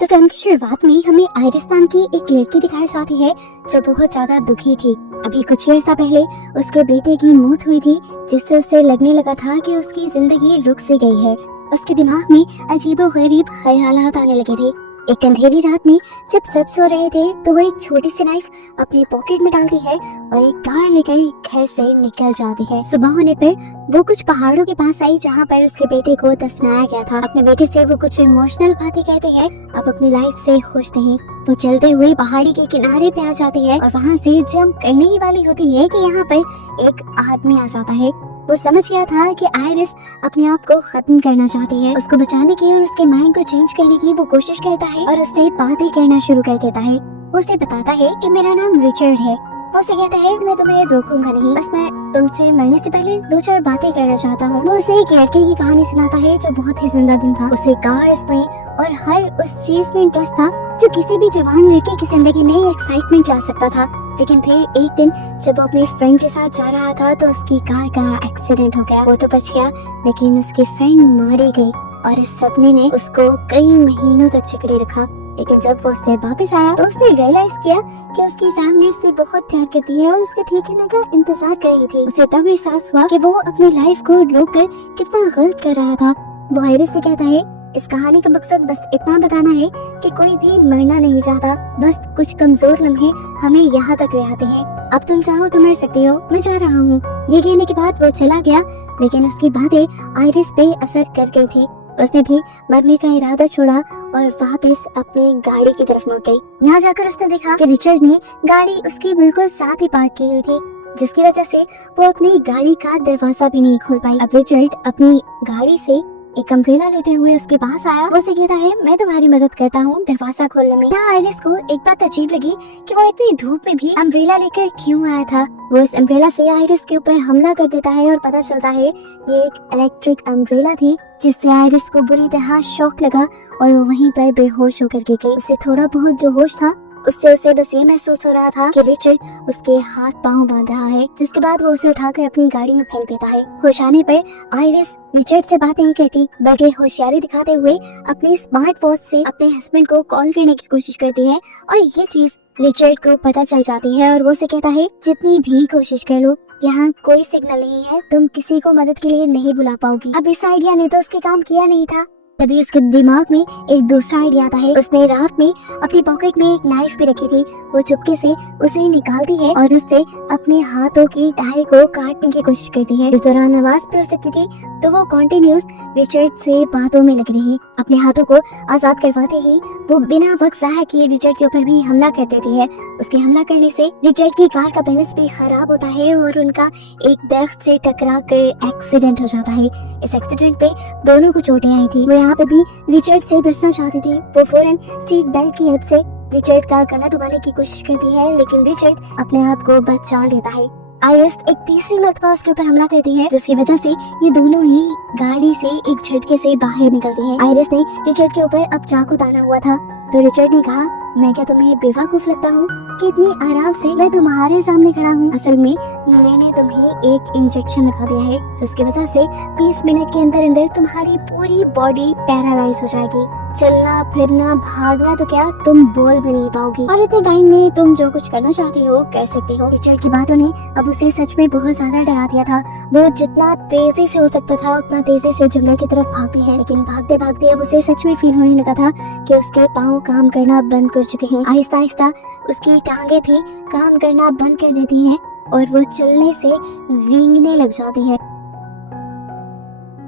तो फिल्म की शुरुआत में हमें आयरिस नाम की एक लड़की दिखाई जाती है जो बहुत ज्यादा दुखी थी। अभी कुछ ही अर्सा पहले उसके बेटे की मौत हुई थी, जिससे उसे लगने लगा था कि उसकी जिंदगी रुक सी गई है। उसके दिमाग में अजीबोगरीब ख्यालात आने लगे थे। एक अंधेरी रात में जब सब सो रहे थे तो वो एक छोटी सी नाइफ अपने पॉकेट में डालती है और एक कार लेकर घर से निकल जाती है। सुबह होने पर वो कुछ पहाड़ों के पास आई जहाँ पर उसके बेटे को दफनाया गया था। अपने बेटे से वो कुछ इमोशनल बातें कहते हैं, अब अपनी लाइफ से खुश नहीं। वो चलते हुए पहाड़ी के किनारे पे आ जाती है और वहाँ से जंप करने ही वाली होती है कि यहाँ पर एक आदमी आ जाता है। वो समझ गया था कि आयरिस अपने आप को खत्म करना चाहती है। उसको बचाने की और उसके माइंड को चेंज करने की वो कोशिश करता है और उससे बातें करना शुरू कर देता है। वो उसे बताता है कि मेरा नाम रिचर्ड है। वो उसे कहता है मैं तुम्हें रोकूंगा नहीं, बस मैं तुमसे मिलने से पहले 2-4 बातें करना चाहता हूँ। वो उसे एक लड़के की कहानी सुनाता है जो बहुत ही जिंदा दिल था। उसे कार्स में और हर उस चीज में इंटरेस्ट था जो किसी भी जवान लड़के की जिंदगी में एक्साइटमेंट ला सकता था। लेकिन फिर एक दिन जब वो अपने फ्रेंड के साथ जा रहा था तो उसकी कार का एक्सीडेंट हो गया। वो तो बच गया लेकिन उसकी फ्रेंड मारी गई और इस सदमे ने उसको कई महीनों तक जकड़े रखा। लेकिन जब वो उससे वापस आया तो उसने रियलाइज किया कि उसकी फैमिली उससे बहुत प्यार करती है और उसके ठीक होने का इंतजार कर रही थी। उसे तब एहसास हुआ कि वो अपनी लाइफ को रोककर कितना गलत कर रहा था। वो आयरिस से कहता है इस कहानी का मकसद बस इतना बताना है कि कोई भी मरना नहीं चाहता, बस कुछ कमजोर लम्हे हमें यहाँ तक ले आते हैं। अब तुम चाहो तो मर सकते हो, मैं जा रहा हूँ। ये कहने के बाद वो चला गया, लेकिन उसकी बातें आयरिस पे असर कर गई थी। उसने भी मरने का इरादा छोड़ा और वापस अपनी गाड़ी की तरफ मुड़ गई। यहाँ जाकर उसने देखा कि रिचर्ड ने गाड़ी उसके बिल्कुल साथ ही पार्क की हुई थी, जिसकी वजह से वो अपनी गाड़ी का दरवाजा भी नहीं खोल पाई। अब रिचर्ड अपनी गाड़ी से एक अम्ब्रेला लेते हुए उसके पास आया। वो उसे कहता है मैं तुम्हारी मदद करता हूँ दरवाजा खोलने में। यहाँ आयरिस को एक बात अजीब लगी कि वो इतनी धूप में भी अम्ब्रेला लेकर क्यों आया था। वो इस अम्ब्रेला से आयरिस के ऊपर हमला कर देता है और पता चलता है ये एक इलेक्ट्रिक अम्ब्रेला थी, जिससे आयरिस को बुरी तरह शॉक लगा और वो वहीं पर बेहोश होकर गिर गई। उसे थोड़ा बहुत जो होश था उससे उसे बस ये महसूस हो रहा था कि रिचर्ड उसके हाथ पांव बांध रहा है, जिसके बाद वो उसे उठाकर अपनी गाड़ी में फेंक देता है। होश आने पर आयरिस रिचर्ड से बात नहीं करती, बल्कि होशियारी दिखाते हुए अपने स्मार्ट वॉच से अपने हस्बैंड को कॉल करने की कोशिश करती है और ये चीज रिचर्ड को पता चल जाती है और वो उसे कहता है जितनी भी कोशिश कर लो यहाँ कोई सिग्नल नहीं है, तुम किसी को मदद के लिए नहीं बुला पाओगी। अब इस आइडिया ने तो उसके काम किया नहीं था। तभी उसके दिमाग में एक दूसरा आइडिया आता है। उसने रात में अपनी पॉकेट में एक नाइफ भी रखी थी। वो चुपके से उसे निकालती है और उससे अपने हाथों की टाई को काटने की कोशिश करती है। इस दौरान आवाज भी हो सकती थी, तो वो कॉन्टिन्यूस रिचर्ड से बातों में लग रही। अपने हाथों को आजाद करवाते ही वो बिना वक्त जाया किए रिचर्ड के ऊपर भी हमला कर देती है। उसके हमला करने से रिचर्ड की कार का बैलेंस भी खराब होता है और उनका एक दरख्त से टकरा कर एक्सीडेंट हो जाता है। इस एक्सीडेंट पे दोनों को चोटें आई थी। वो यहाँ पे भी रिचर्ड से बचना चाहती थी। वो फौरन सीट बेल्ट की हेल्प से रिचर्ड का गला दबाने की कोशिश करती है, लेकिन रिचर्ड अपने आप को बचा लेता है। आयरिस एक तीसरी मर्तबा उसके ऊपर हमला करती है, जिसकी वजह से ये दोनों ही गाड़ी से एक झटके से बाहर निकलती हैं। आयरिस ने रिचर्ड के ऊपर अब चाकू ताना हुआ था, तो रिचर्ड ने कहा मैं क्या तुम्हें बेवकूफ लगता हूँ कि इतनी आराम से मैं तुम्हारे सामने खड़ा हूँ। असल में मैंने तुम्हें एक इंजेक्शन लगा दिया है, जिसकी वजह से 20 मिनट के अंदर अंदर तुम्हारी पूरी बॉडी पैरालाइज हो जाएगी। चलना फिरना भागना तो क्या तुम बोल भी नहीं पाओगी और इतने टाइम में तुम जो कुछ करना चाहती हो कर सकती हो। रिचर्ड की बातों ने अब उसे सच में बहुत ज्यादा डरा दिया था। वो जितना तेजी से हो सकता था उतना तेजी से जंगल की तरफ भागती है, लेकिन भागते भागते अब उसे सच में फील होने लगा था कि उसके पाँव काम करना बंद कर चुके हैं। आहिस्ता आहिस्ता उसकी टांगे भी काम करना बंद कर देती हैं और वो चलने से रेंगने लग जाती है।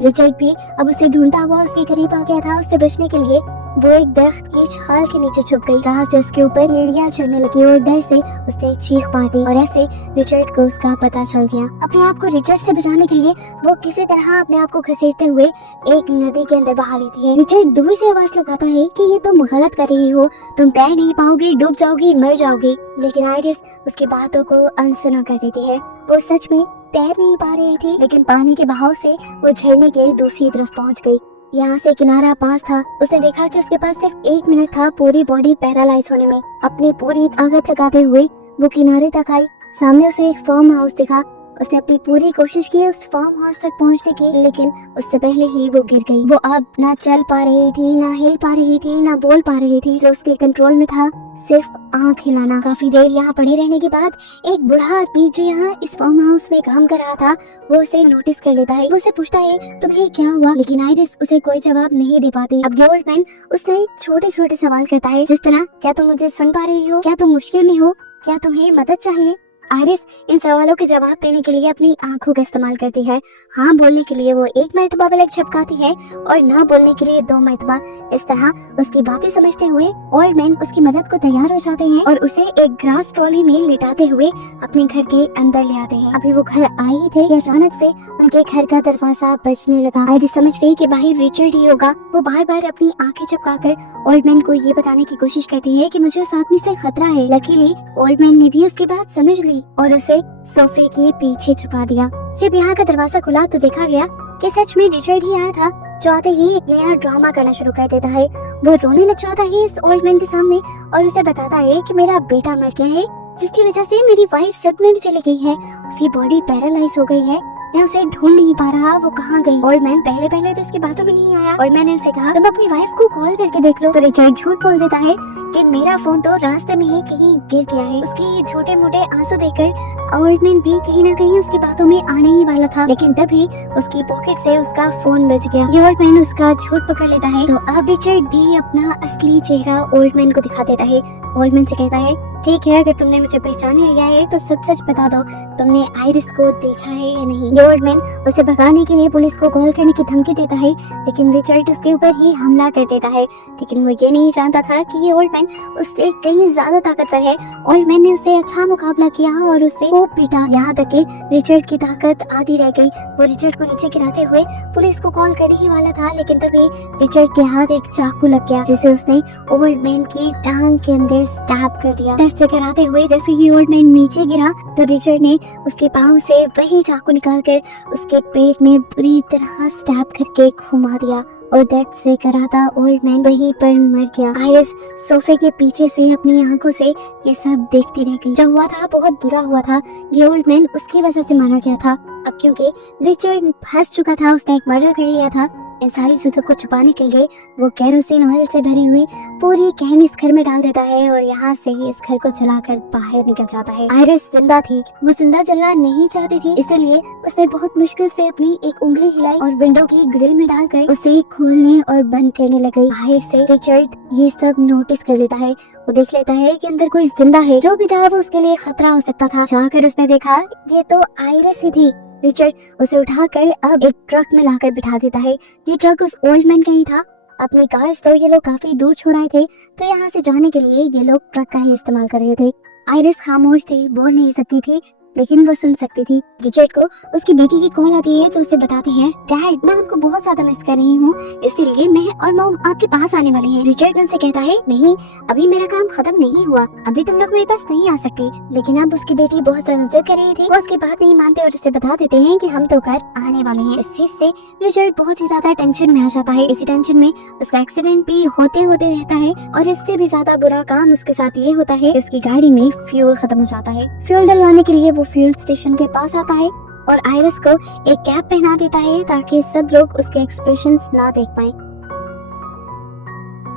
रिचर्ड भी अब उसे ढूंढता हुआ उसके करीब आ गया था। उससे बचने के लिए वो एक दरख्त की छाल के नीचे छुप गई, जहाँ से उसके ऊपर एड़ियां चढ़ने लगी और डर से उसने चीख मार दी और ऐसे रिचर्ड को उसका पता चल गया। अपने आप को रिचर्ड से बचाने के लिए वो किसी तरह अपने आप को घसीटते हुए एक नदी के अंदर बहा लेती है। रिचर्ड दूर से आवाज लगाता है कि ये तुम गलत कर रही हो, तुम तैर नहीं पाओगी, डूब जाओगी, मर जाओगी। लेकिन आयरिस उसकी बातों को अनसुना कर देती है। वो सच में तैर नहीं पा रही थी, लेकिन पानी के बहाव से वो झरने के दूसरी तरफ पहुंच गई। यहाँ से किनारा पास था। उसने देखा कि उसके पास सिर्फ 1 मिनट था पूरी बॉडी पैरालाइज होने में। अपनी पूरी ताकत लगाते हुए वो किनारे तक आई। सामने उसे एक फार्म हाउस दिखा। उसने अपनी पूरी कोशिश की उस फार्म हाउस तक पहुंचने की, लेकिन उससे पहले ही वो गिर गई। वो अब ना चल पा रही थी, ना हिल पा रही थी, ना बोल पा रही थी। जो उसके कंट्रोल में था सिर्फ आंख हिलाना। काफी देर यहाँ पड़े रहने के बाद एक बूढ़ा आदमी जो यहाँ इस फार्म हाउस में काम कर रहा था, वो उसे नोटिस कर लेता है। वो उसे पूछता है तुम्हें क्या हुआ, लेकिन आइरिस उसे कोई जवाब नहीं दे पाती। अब ये ओल्ड मैन उससे छोटे छोटे सवाल करता है, जिस तरह क्या तुम मुझे सुन पा रही हो, क्या तुम मुश्किल में हो, क्या तुम्हें मदद चाहिए। आइरिस इन सवालों के जवाब देने के लिए अपनी आंखों का इस्तेमाल करती है। हाँ बोलने के लिए वो 1 मरतबा पलक झपकाती है और ना बोलने के लिए 2 मरतबा। इस तरह उसकी बातें समझते हुए ओल्ड मैन उसकी मदद को तैयार हो जाते हैं और उसे एक ग्रास ट्रॉली में लिटाते हुए अपने घर के अंदर ले आते हैं। अभी वो घर आए ही थे कि अचानक से उनके घर का दरवाजा बजने लगा। आइरिस समझ गई कि बाहर रिचर्ड ही होगा। वो बार बार अपनी आंखें झपकाकर ओल्ड मैन को ये बताने की कोशिश करती है कि मुझे उस आदमी से खतरा है। लकीली ओल्ड मैन ने भी उसकी बात समझ ली और उसे सोफे के पीछे छुपा दिया। जब यहाँ का दरवाजा खुला तो देखा गया कि सच में रिचर्ड ही आया था, जो आते ही एक नया ड्रामा करना शुरू कर देता है। वो रोने लग जाता है इस ओल्ड मैन के सामने और उसे बताता है कि मेरा बेटा मर गया है, जिसकी वजह से मेरी वाइफ सदमे में चली गई है। उसकी बॉडी पैरालाइज हो गई है, मैं उसे ढूंढ नहीं पा रहा, वो कहाँ गई। ओल्ड मैन पहले तो उसकी बातों में नहीं आया और मैंने उसे कहा तुम अपनी वाइफ को कॉल करके देख लो। तो रिचर्ड झूठ बोल देता है कि मेरा फोन तो रास्ते में ही कहीं गिर गया है। उसके छोटे मोटे आंसू देखकर ओल्ड मैन भी कहीं ना कहीं उसकी बातों में आने ही वाला था, लेकिन तभी उसकी पॉकेट से उसका फोन बच गया। ये ओल्ड मैन उसका झूठ पकड़ लेता है। तो अब रिचर्ड भी अपना असली चेहरा ओल्ड मैन को दिखा देता है। ओल्ड मैन से कहता है ठीक है, अगर तुमने मुझे पहचान लिया है तो सच सच बता दो, तुमने आइरिस को देखा है या नहीं। ये ओल्ड मैन उसे भगाने के लिए पुलिस को कॉल करने की धमकी देता है, लेकिन रिचर्ड उसके ऊपर ही हमला कर देता है। लेकिन वो ये नहीं जानता था कि ये ओल्ड मैन उससे कहीं ज्यादा ताकतवर है। ओल्ड मैन ने उससे अच्छा मुकाबला किया और उससे वो पीटा, यहाँ तक कि रिचर्ड की ताकत आधी रह गई। वो रिचर्ड को नीचे गिराते हुए पुलिस को कॉल करने ही वाला था, लेकिन तभी रिचर्ड के हाथ एक चाकू लग गया, जिसे उसने ओल्ड मैन की टांग के अंदर स्टैब कर दिया। से कराते हुए जैसे ही ओल्ड मैन नीचे गिरा तो रिचर्ड ने उसके पांव से वही चाकू निकालकर उसके पेट में बुरी तरह स्टैब करके घुमा दिया और दर्द से कराता ओल्ड मैन वहीं पर मर गया। आइरिस सोफे के पीछे से अपनी आंखों से ये सब देखती रह गई। जो हुआ था बहुत बुरा हुआ था। ये ओल्ड मैन उसकी वजह से मारा गया था। अब क्योंकि रिचर्ड फंस चुका था, उसने एक मर्डर कर लिया था, इन सारी चीजों को छुपाने के लिए वो केरोसिन ऑयल से भरी हुई पूरी कैन इस घर में डाल देता है और यहाँ से ही इस घर को जलाकर बाहर निकल जाता है। आइरिस जिंदा थी, वो जिंदा जलना नहीं चाहती थी, इसलिए उसने बहुत मुश्किल से अपनी एक उंगली हिलाई और विंडो की ग्रिल में डालकर उसे खोलने और बंद करने लगी। बाहर से रिचर्ड ये सब नोटिस कर लेता है। वो देख लेता है कि अंदर कोई जिंदा है। जो भी था वो उसके लिए खतरा हो सकता था। जाकर उसने देखा ये तो आइरिस ही थी। रिचर्ड उसे उठाकर अब एक ट्रक में लाकर बिठा देता है। ये ट्रक उस ओल्ड मैन का ही था। अपनी कार तो ये लोग काफी दूर छोड़ आए थे, तो यहाँ से जाने के लिए ये लोग ट्रक का ही इस्तेमाल कर रहे थे। आइरिस खामोश थी, बोल नहीं सकती थी, लेकिन वो सुन सकती थी। रिचर्ड को उसकी बेटी की कॉल आती है जो उसे बताती है डैड मैं आपको बहुत ज्यादा मिस कर रही हूँ, इसलिए मैं और मॉम आपके पास आने वाले हैं। रिचर्ड उनसे कहता है नहीं, अभी मेरा काम खत्म नहीं हुआ, अभी तुम लोग मेरे पास नहीं आ सकते। लेकिन अब उसकी बेटी बहुत ज्यादा जिद कर रही थी। वो उसकी बात नहीं मानते और उसे बता देते हैं कि हम तो घर आने वाले हैं। इस चीज से रिचर्ड बहुत ही ज्यादा टेंशन में आ जाता है। इसी टेंशन में उसका एक्सीडेंट भी होते होते रहता है और इससे भी ज्यादा बुरा काम उसके साथ ये होता है, उसकी गाड़ी में फ्यूल खत्म हो जाता है। फ्यूल डलवाने के लिए वो फ्यूल स्टेशन के पास आता है और आइरिस को एक कैप पहना देता है ताकि सब लोग उसके एक्सप्रेशंस ना देख पाए।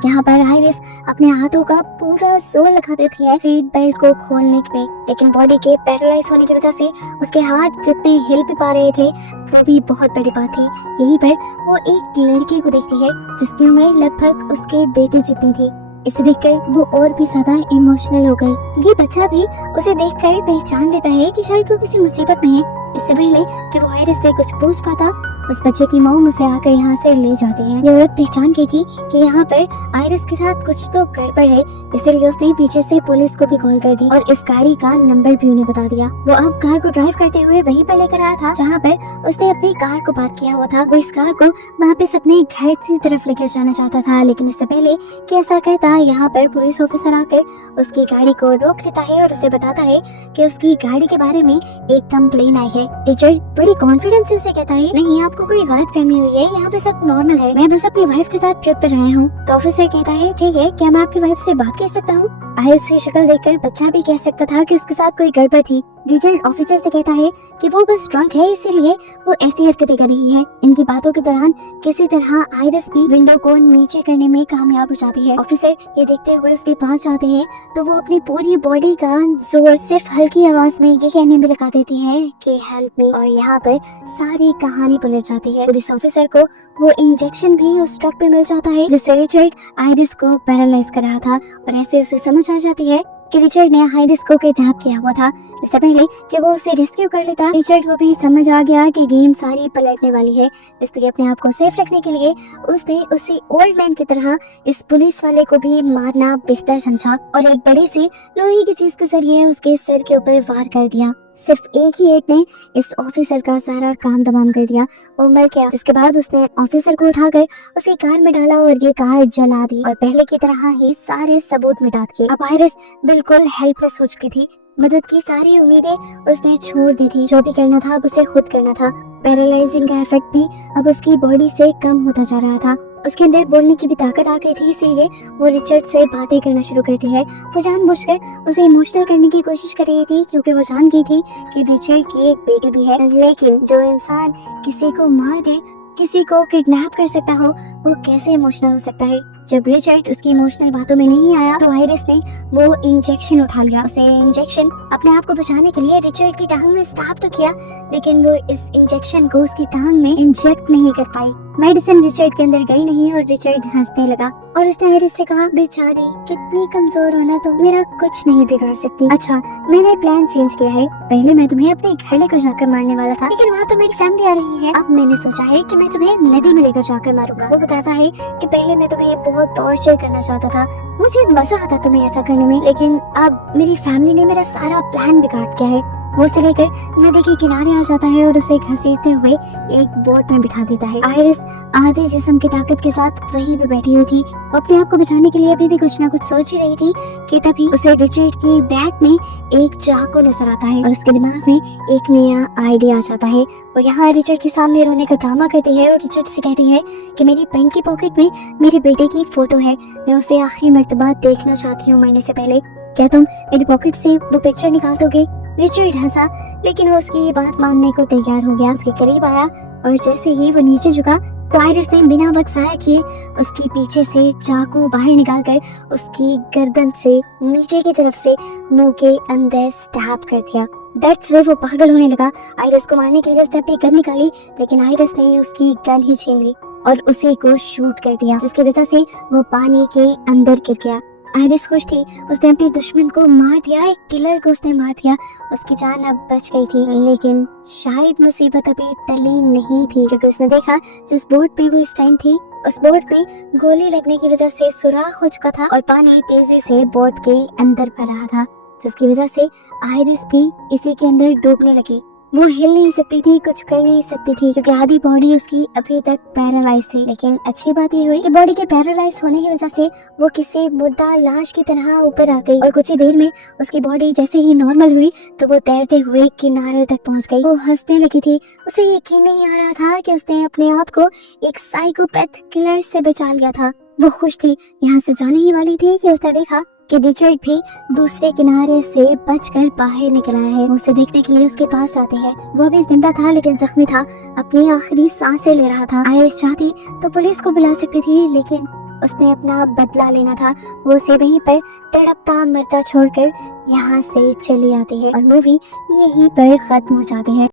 यहाँ पर आइरिस अपने हाथों का पूरा जोर लगा देती है सीट बेल्ट को खोलने में, लेकिन बॉडी के पैरालाइज होने की वजह से उसके हाथ जितने हिल भी पा रहे थे वो भी बहुत बड़ी बात थी। यहीं पर वो एक लड़की को देखती है जिसकी उम्र लगभग उसके बेटे जितनी थी। इसे देखकर वो और भी ज्यादा इमोशनल हो गई। ये बच्चा भी उसे देखकर पहचान लेता है कि शायद वो किसी मुसीबत में है। इससे पहले कि वो आइरिस से कुछ पूछ पाता, उस बच्चे की मॉम उसे आकर यहाँ से ले जाती है। ये औरत पहचान गई थी कि यहाँ पर आइरिस के साथ कुछ तो गड़बड़ है, इसीलिए उसने पीछे से पुलिस को भी कॉल कर दी और इस गाड़ी का नंबर भी उन्हें बता दिया। वो अब कार को ड्राइव करते हुए वहीं पर लेकर आया था जहाँ पर उसने अपनी कार को पार्क किया हुआ था। वो इस कार को वापस अपने घर की तरफ लेकर जाना चाहता था, लेकिन इससे पहले कि ऐसा करता यहाँ पर पुलिस ऑफिसर आकर उसकी गाड़ी को रोक लेता है और उसे बताता है कि उसकी गाड़ी के बारे में एक कंप्लेन आई है। रिचर्ड बड़ी कॉन्फिडेंस से उसे कहता है नहीं, आपको कोई गलत फहमी हुई है, यहाँ पे सब नॉर्मल है, मैं बस अपनी वाइफ के साथ ट्रिप पर आया हूँ। तो ऑफिसर कहता है ठीक है, क्या मैं आपकी वाइफ से बात कर सकता हूँ? आइरिस की शक्ल देखकर बच्चा भी कह सकता था कि उसके साथ कोई गड़बड़ थी। रिचर्ड ऑफिसर से कहता है कि वो बस ड्रंक है, इसीलिए वो ऐसी हरकतें कर रही है। इनकी बातों के दौरान किसी तरह आइरिस भी विंडो को नीचे करने में कामयाब हो जाती है। ऑफिसर ये देखते हुए उसके पास जाते हैं तो वो अपनी पूरी बॉडी का जोर सिर्फ हल्की आवाज में ये कहने में लगा देती है कि हेल्प मी, और यहाँ पर सारी कहानी पलट जाती है। पुलिस ऑफिसर को वो इंजेक्शन भी उस ट्रक पे मिल जाता है जिससे रिचर्ड आइरिस को पैरालाइज कर रहा था, और ऐसे उसे समझ आ जाती है कि रिचर्ड ने आइरिस को किडनैप किया हुआ था। इससे पहले कि वो उसे रेस्क्यू कर लेता, रिचर्ड को भी समझ आ गया कि गेम सारी पलटने वाली है। इसलिए अपने आप को सेफ रखने के लिए उसने उसी ओल्ड मैन की तरह इस पुलिस वाले को भी मारना बेहतर समझा और एक बड़ी सी लोहे की चीज के जरिए उसके सर के ऊपर वार कर दिया। सिर्फ एक ही एट ने इस ऑफिसर का सारा काम तमाम कर दिया। वो मर गया, जिसके बाद उसने ऑफिसर को उठाकर उसे कार में डाला और ये कार जला दी और पहले की तरह ही सारे सबूत मिटा दिए। अब आइरिस बिल्कुल हेल्पलेस हो चुकी थी। मदद की सारी उम्मीदें उसने छोड़ दी थी। जो भी करना था अब उसे खुद करना था। पैरालाइजिंग का इफेक्ट भी अब उसकी बॉडी से कम होता जा रहा था। उसके अंदर बोलने की भी ताकत आ गई थी, इसीलिए वो रिचर्ड से बातें करना शुरू करती है। वो जानबूझकर उसे इमोशनल करने की कोशिश कर रही थी क्योंकि वो जान गई थी कि रिचर्ड की एक बेटी भी है। लेकिन जो इंसान किसी को मार दे, किसी को किडनैप कर सकता हो, वो कैसे इमोशनल हो सकता है। जब रिचर्ड उसकी इमोशनल बातों में नहीं आया तो आइरिस ने वो इंजेक्शन उठा लिया। उसे इंजेक्शन अपने आप को बचाने के लिए रिचर्ड की टांग में स्टैब तो किया, लेकिन वो इस इंजेक्शन को उसकी टांग में इंजेक्ट नहीं कर पाई। मेडिसिन रिचर्ड के अंदर गई नहीं और रिचर्ड हंसने लगा और उसने आइरिस से कहा, बेचारी कितनी कमजोर हो ना तुम, मेरा कुछ नहीं बिगाड़ सकती। अच्छा, मैंने प्लान चेंज किया है। पहले मैं तुम्हें अपने घर लेकर जाकर मारने वाला था, लेकिन वहाँ तो मेरी फैमिली आ रही है। अब मैंने सोचा है कि मैं तुम्हें नदी में लेकर जाकर मारूंगा। वो बताता है कि पहले मैं तुम्हें बहुत टॉर्चर करना चाहता था, मुझे मजा आता तुम्हें ऐसा करने में, लेकिन अब मेरी फैमिली ने मेरा सारा प्लान बिगाड़ दिया है। वो उसे लेकर नदी के किनारे आ जाता है और उसे घसीटते हुए एक बोट में बिठा देता है। आइरिस आधे जिस्म की ताकत के साथ वहीं पे बैठी हुई थी। वो अपने आप को बचाने के लिए अभी भी कुछ ना कुछ सोच ही रही थी कि तभी उसे रिचर्ड की बैग में एक चाकू नजर आता है और उसके दिमाग में एक नया आइडिया आ जाता है। वो यहाँ रिचर्ड के सामने रोने का ड्रामा करती है और रिचर्ड से कहती है कि मेरी पेन की पॉकेट में मेरे बेटे की फोटो है, मैं उसे आखिरी मर्तबा देखना चाहती हूँ मरने से पहले, क्या तुम मेरी पॉकेट से वो पिक्चर निकाल दोगे? रिचर्ड हंसा, लेकिन वो उसकी ये बात मानने को तैयार हो गया। उसके करीब आया और जैसे ही वो नीचे झुका तो आइरिस ने बिना वक्त ज़ाया किए उसके पीछे से चाकू बाहर निकालकर उसकी गर्दन से नीचे की तरफ से मुंह के अंदर स्टैब कर दिया। दैट्स वे वो पागल होने लगा। आइरिस को मारने के लिए उसने अपनी गन निकाली, लेकिन आइरिस ने उसकी गन ही छीन ली और उसी को शूट कर दिया, जिसकी वजह से वो पानी के अंदर गिर गया। आइरिस खुश थी, उसने अपने दुश्मन को मार दिया, एक किलर को उसने मार दिया। उसकी जान अब बच गई थी, लेकिन शायद मुसीबत अभी टली नहीं थी, क्योंकि उसने देखा जिस बोट पे वो इस टाइम थी उस बोट पे गोली लगने की वजह से सुराख हो चुका था और पानी तेजी से बोट के अंदर भर रहा था, जिसकी वजह से आइरिस भी इसी के अंदर डूबने लगी। वो हिल नहीं सकती थी, कुछ कर नहीं सकती थी, क्योंकि आधी बॉडी उसकी अभी तक पैरालाइज थी। लेकिन अच्छी बात ये हुई कि बॉडी के पैरालाइज होने की वजह से वो किसी मुर्दा लाश की तरह ऊपर आ गई और कुछ ही देर में उसकी बॉडी जैसे ही नॉर्मल हुई तो वो तैरते हुए किनारे तक पहुंच गई। वो हंसने लगी थी, उसे यकीन नहीं आ रहा था कि उसने अपने आप को एक साइकोपैथ किलर से बचा लिया था। वो खुश थी, यहाँ से जाने ही वाली थी कि उसने देखा कि रिचर्ड भी दूसरे किनारे से बचकर बाहर निकल आया है। उसे देखने के लिए उसके पास जाते हैं। वो भी जिंदा था लेकिन जख्मी था, अपनी आखिरी सांसें ले रहा था। आइरिस चाहती तो पुलिस को बुला सकती थी, लेकिन उसने अपना बदला लेना था। वो उसे वहीं पर तड़पता मरता छोड़कर यहाँ से चली आती है और मूवी यहीं पर खत्म हो जाती है।